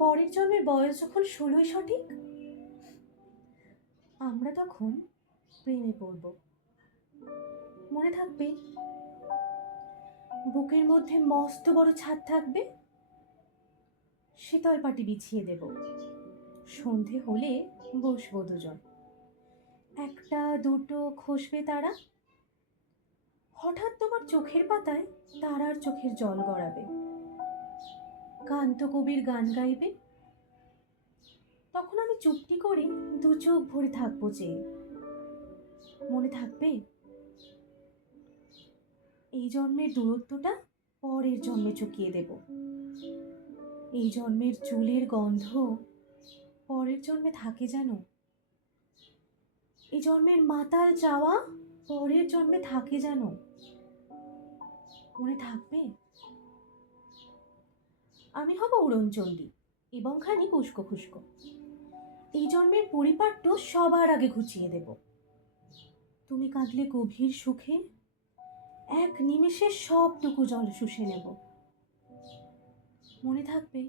পরের জন্মের বয়স যখন 16ই সঠিক, আমরা তখন প্রেমে পড়ব। মনে থাকবে, বুকের মধ্যে মস্ত বড় ছাদ থাকবে, শীতল পাটি বিছিয়ে দেব, সন্ধে হলে বসবো দুজন, একটা দুটো খসবে তারা, হঠাৎ তোমার চোখের পাতায় তারার চোখের জল গড়াবে, কান্ত কবির গান গাইবে, তখন আমি চুপটি করে দু চোখ ভরে থাকবো চেয়ে। মনে থাকবে, এই জন্মের দূরত্বটা পরের জন্মে চুকিয়ে দেব, এই জন্মের চুলের গন্ধ পরের জন্মে থাকে যেন, এই জন্মের মাতাল চাওয়া পরের জন্মে থাকে যেন। মনে থাকবে, আমি হব উড়নচণ্ডী এবং খানিক উস্কো খুস্কো, এই জন্মের পরিপাট্য সবার আগে ঘুচিয়ে দেব, তুমি কাঁদলে গভীর সুখে এক নিমেষে সবটুকু জল শুষে নেব। মনে থাকবে,